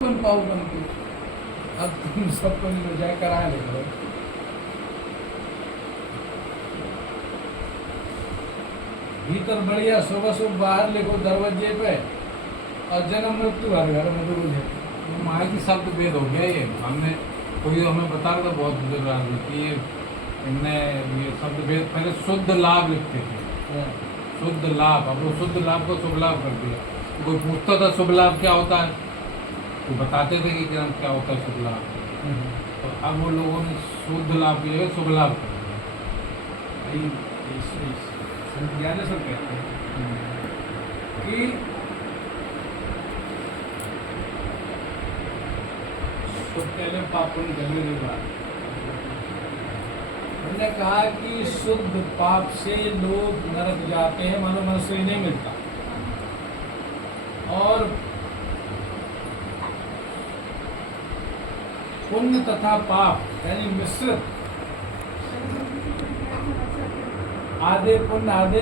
पाऊ बनती। अब तुम सबको जाए करा ले लो। भीतर बढ़िया सुबह सुबह बाहर लिखो दरवाजे पे और जन्म मृत्यु हर घर में दूर है। माया की शब्द भेद हो गया ये। हमने कोई हमें बता रहा था बहुत बुजुर्ग आदमी कि इनने ये शब्द भेद पहले शुद्ध लाभ लिखते थे। शुद्ध लाभ, अब वो शुद्ध लाभ को शुभ लाभ कर दिया। तो कोई पूछता था शुभ लाभ क्या होता है, तो बताते थे कि क्या होता है शुभ लाभ। तो अब वो लोगों ने शुद्ध लाभ की जगह शुभ लाभ कर दिया। ज्ञानेश्वर कहते हैं कि तो पहले पापों निकलने के बाद हमने कहा कि शुद्ध पाप से लोग नरक जाते हैं, मानो मनुष्य ही नहीं मिलता। और पुण्य तथा पाप यानी मिश्रित आधे पुण्य आधे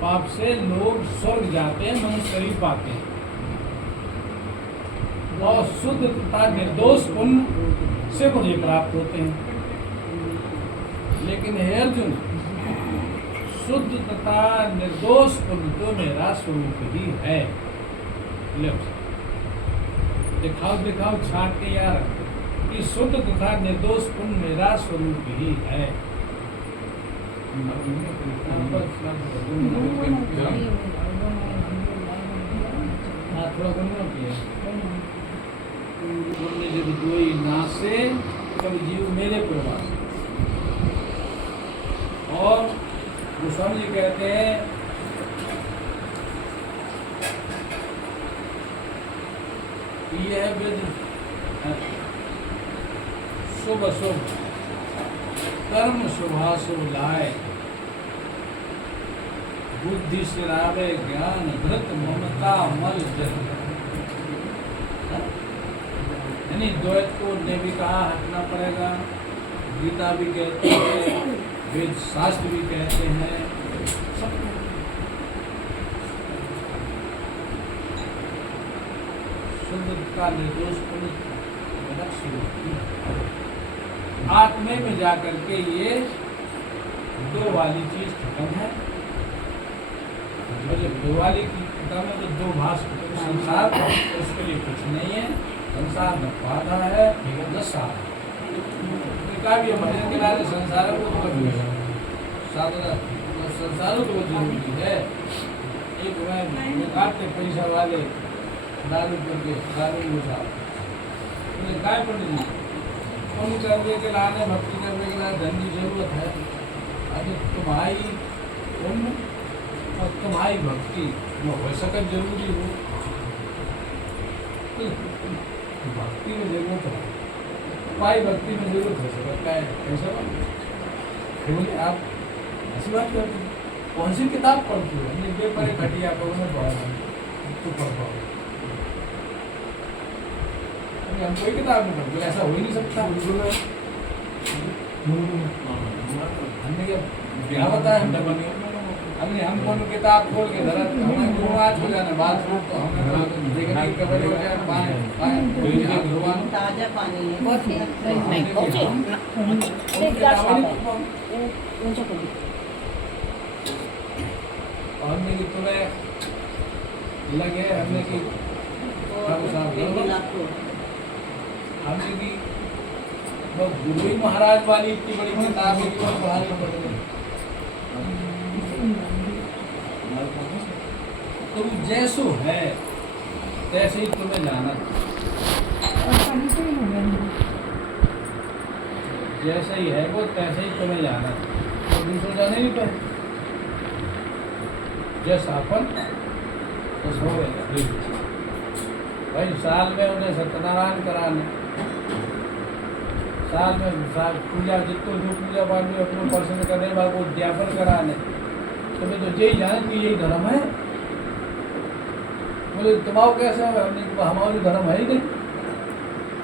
पाप से लोग स्वर्ग जाते हैं, मनुष्य शरीर पाते हैं। और शुद्ध तथा निर्दोष पुण्य से मुझे प्राप्त होते हैं। लेकिन हे अर्जुन, शुद्ध तथा निर्दोष पुण्य तो मेरा स्वरूप ही है। दिखाओ दिखाओ छाट के यार कि शुद्ध तथा निर्दोष पुण्य मेरा स्वरूप ही है। जब कोई नासे तब जीव मेरे प्रवास। और गोस्वामी जी कहते हैं कि यह विद शुभ अशुभ कर्म शुभाशुभ लाए, बुद्धि सिरावे ज्ञान धृत ममता मल जल। यानी द्वैत को ने भी कहा हटना पड़ेगा। गीता भी कहते हैं, वेद शास्त्र भी कहते हैं, सब शुद्ध का निर्दोष आत्मे में जाकर के ये दो वाली चीज खत्म है। जब दो वाली की खत्म है तो दो भाष संसार उसके लिए कुछ नहीं है। संसार में बाधा है, न सार का भी भजन के लाए संसार को तो कभी साधना संसार तो जरूरी है। एक मैं काटते पैसा वाले दारू करके दारू घुसा काय पंडित जी पुण्य करने के लाने भक्ति करने के लिए धन की जरूरत है। अभी तुम्हारी पुण्य और तुम्हारी भक्ति वो हो सके जरूरी हो। भक्ति में जरूरत है, पाई भक्ति में जरूरत हो सकता है। ऐसा बोले आप ऐसी बात करते कौन सी किताब पढ़ती हो? ये पर घटिया को पढ़ा तो पढ़ पाओ। हम कोई किताब नहीं पढ़ते, ऐसा हो ही नहीं सकता। हमने क्या बताया हमने हम कौन किताब खोल के धरा हमें गुरुवार हो जाने बात तो हमें देखने की कबर हो जाए भगवान ताजा पानी है हमने कि तुम्हें लगे हमने कि हमने कि गुरु ही महाराज वाली इतनी बड़ी किताब है कि पढ़ानी पड़ेगी। तुम जैसो है तैसे ही तुम्हें जाना। जैसे ही है वो तैसे ही तुम्हें जाना, तो दूसरों जाने नहीं पाए। जैसा अपन तो सो गए भाई। साल में उन्हें सत्यनारायण कराने, साल में पूजा जितने जो पूजा पाठ में अपने पर्सन करने बाद वो उद्यापन कराने। तुम्हें तो यही जाने कि यही धर्म है। बोले तुम्हारा कैसा है? हमने हमारा धर्म है ही नहीं।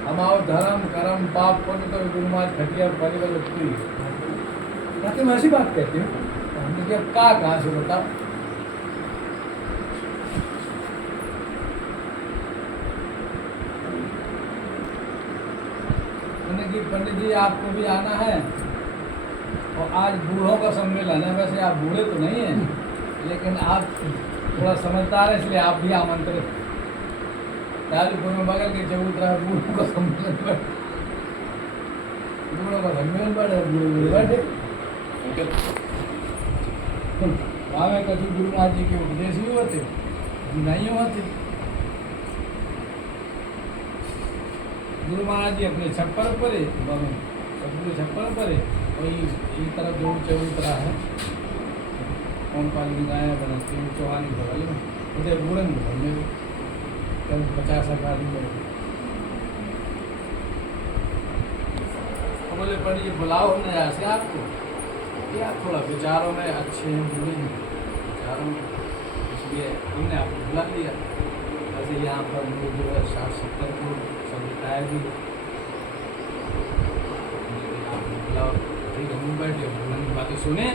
हमारा धर्म कर्म पाप पुण्य तो गुरुमाज खटिया परिवार कहते मैं ऐसी बात कहती हूँ। हमने क्या कहाँ से बताओ। उन्होंने कि पंडित जी आपको भी आना है, और आज बूढ़ों का सम्मेलन है। वैसे आप बूढ़े तो नहीं हैं, लेकिन आप थोड़ा समझदार है, इसलिए आप भी आमंत्रित। तारीपुर में बगल के चबूतरा बूढ़ों का सम्मेलन बैठे, बूढ़ों का सम्मेलन बैठे, बूढ़े बैठे। वहाँ में कभी गुरु महाराज जी के उपदेश भी होते, नहीं होते। गुरु महाराज जी अपने छप्पर पर है, पूरे छप्पर पर है, वही एक तरफ जो चबूतरा है, कौन पाली गाय बनती चौहानी बगल में, उधर बूढ़े में कभी 50 आदमी बैठे। बोले पर ये बुलाओ हमने ऐसे आपको, या थोड़ा विचारों में अच्छे हैं, बुरे हैं विचारों में, इसलिए हमने आपको बुला लिया। वैसे यहाँ पर लोग जो है 60-70 को सब रिटायर भी आपको बुलाओ, ठीक है। हम बैठे बुलाने की बातें सुने,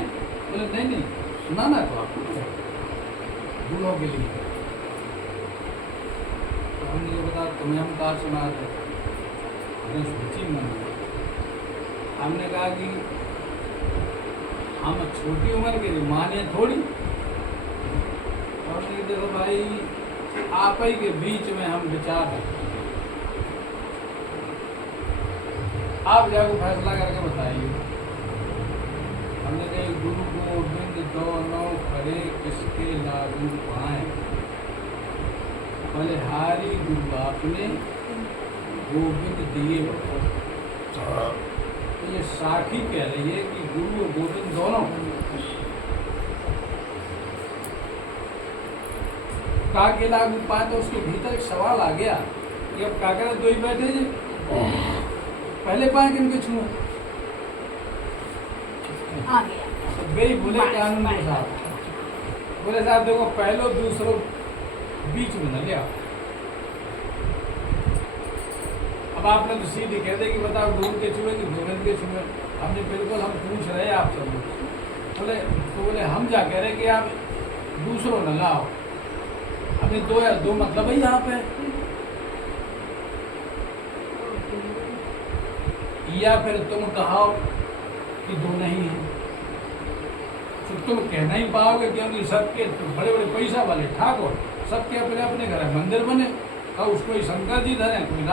बोले नहीं सुनाना तो आपको बूढ़ों के लिए। तो हमने ये बताया तुम्हें हम कहा सुना थे, सोची मन। हमने कहा कि हम छोटी उम्र के लिए माने थोड़ी, और ये देखो भाई आप ही के बीच में हम विचार हैं, आप जाको फैसला करके बताइए। हमने कहा गुरु गोविंद दोनों खड़े किसके लागू पाए, बलिहारी गुरु आपने गोविंद दिए। तो ये साखी कह रही है कि गुरु और गोविंद दोनों काके लागू पाए। तो उसके भीतर एक सवाल आ गया कि अब काका दो ही बैठे जी, पहले पाए किनके छुए तो बे बोले कानून के साथ, बोले साहब देखो पहलो दूसरो बीच में न लिया। अब आपने तो सीधी कह दे कि बताओ गुरु के छुए कि गोविंद के छुए। हमने बिल्कुल हम पूछ रहे आप सब लोग, बोले हम जा कह रहे कि आप दूसरों न लाओ। हमने दो मतलब है यहाँ पे, या फिर तुम कहो कि दो नहीं है, तो तुम कहना ही पाओगे, क्योंकि सबके बड़े बड़े पैसा वाले ठाकुर सबके अपने अपने घर मंदिर बने, और उसको ही शंकर जी धरे, कोई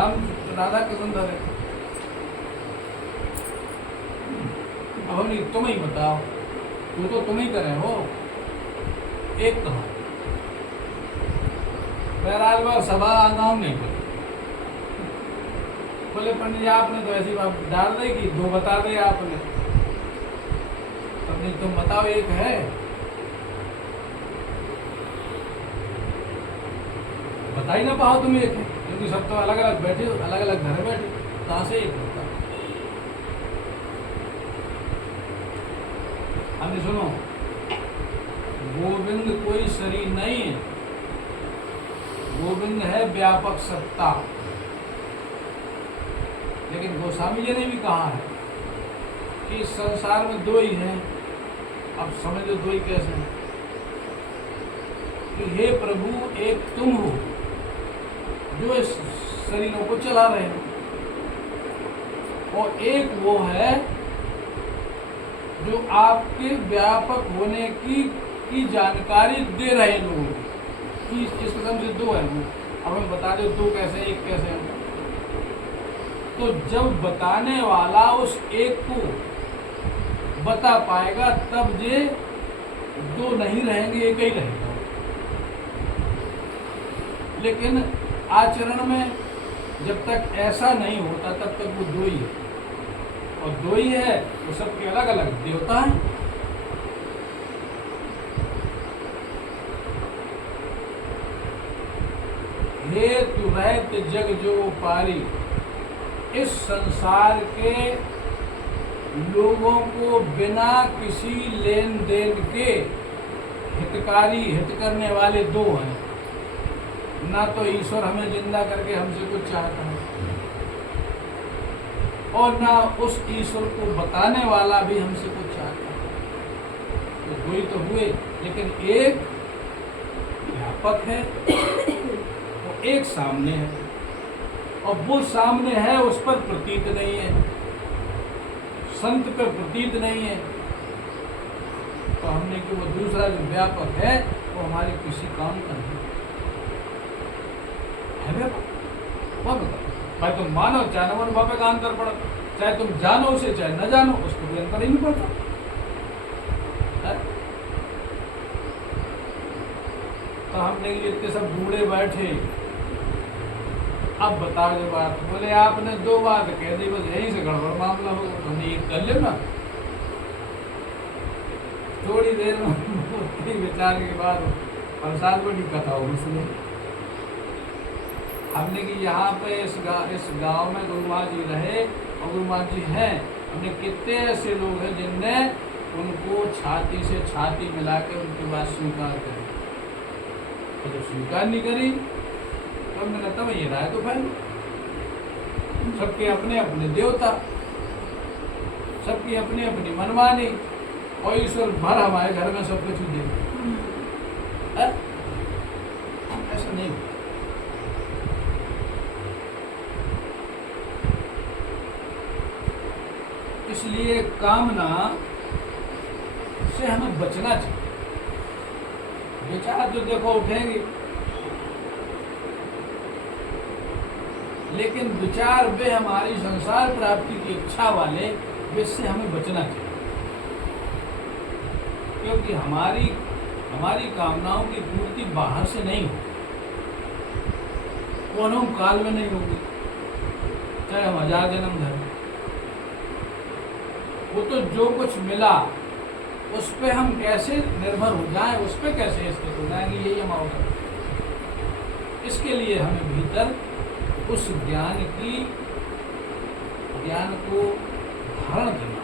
राधा कृष्ण धरे। अब हमने तुम ही बताओ, तो तुम ही करे हो एक कहा। बहरहाल बार सभा गाँव नहीं बोले पंडित जी आपने तो ऐसी बात डाल दी कि दो बता दे आपने, अपने तुम बताओ एक है। बता ही ना पाओ तुम एक है, क्योंकि सब तो अलग अलग बैठे, अलग अलग घर बैठे, कहाँ से एक होता। हमने सुनो, गोविंद कोई शरीर नहीं है, गोविंद है व्यापक सत्ता। लेकिन गोस्वामी जी ने भी कहा है कि इस संसार में दो ही हैं। अब समझ लो दो ही कैसे हैं कि हे प्रभु एक तुम हो जो इस शरीरों को चला रहे हो, और एक वो है जो आपके व्यापक होने की जानकारी दे रहे लोगों को। इस किस्म से दो है वो। अब हम बता दो दो कैसे एक कैसे है। तो जब बताने वाला उस एक को बता पाएगा तब ये दो नहीं रहेंगे, एक ही रहेगा। लेकिन आचरण में जब तक ऐसा नहीं होता तब तक वो दो ही है, और दो ही है वो सबके अलग अलग देवता हैं। हेतु रहत जग जो पारी, इस संसार के लोगों को बिना किसी लेन देन के हितकारी हित करने वाले दो हैं। ना तो ईश्वर हमें जिंदा करके हमसे कुछ चाहता है, और ना उस ईश्वर को बताने वाला भी हमसे कुछ चाहता है। तो दो ही तो हुए, लेकिन एक व्यापक है, वो एक सामने है। और वो सामने है उस पर प्रतीत नहीं है, संत पर प्रतीत नहीं है, तो हमने कि वो दूसरा जो व्यापक है वो हमारे किसी काम का नहीं है व्यापक। वह बताओ, भाई तुम मानो चाहे न अनुभव का अंतर पड़ा, चाहे तुम जानो उसे चाहे न जानो, उसको कोई अंतर ही नहीं पड़ता है? तो हमने ये इतने सब बूढ़े बैठे, अब बताओ जो बात, बोले आपने 2 बात कह दी, बस यहीं से गड़बड़ मामला होगा, तो हमने एक कर ले ना। थोड़ी देर में विचार के बाद प्रसाद को नहीं कथा हो उसने, हमने कि यहाँ पे इस गांव में गुरु माँ जी रहे और गुरु माँ जी हैं, हमने कितने ऐसे लोग हैं जिनने उनको छाती से छाती मिला के उनकी बात स्वीकार करी, तो जब स्वीकार नहीं करी तो हमने कहा तब ये राय तो भाई सबके अपने अपने देवता, सबकी अपनी अपनी मनमानी, और ईश्वर भर हमारे घर में सब कुछ दे, ऐसा नहीं। इसलिए कामना से हमें बचना चाहिए। विचार जो देखो उठेंगे, लेकिन विचार वे हमारी संसार प्राप्ति की इच्छा वाले, इससे हमें बचना चाहिए, क्योंकि हमारी कामनाओं की पूर्ति बाहर से नहीं हो, वो अनंत काल में नहीं होगी, चाहे हम 1000 जन्म धरें। वो तो जो कुछ मिला उस पे हम कैसे निर्भर हो जाएं, उस पे कैसे स्थित हो जाएंगे, यही हमारा। इसके लिए हमें भीतर उस ज्ञान को धारण करना।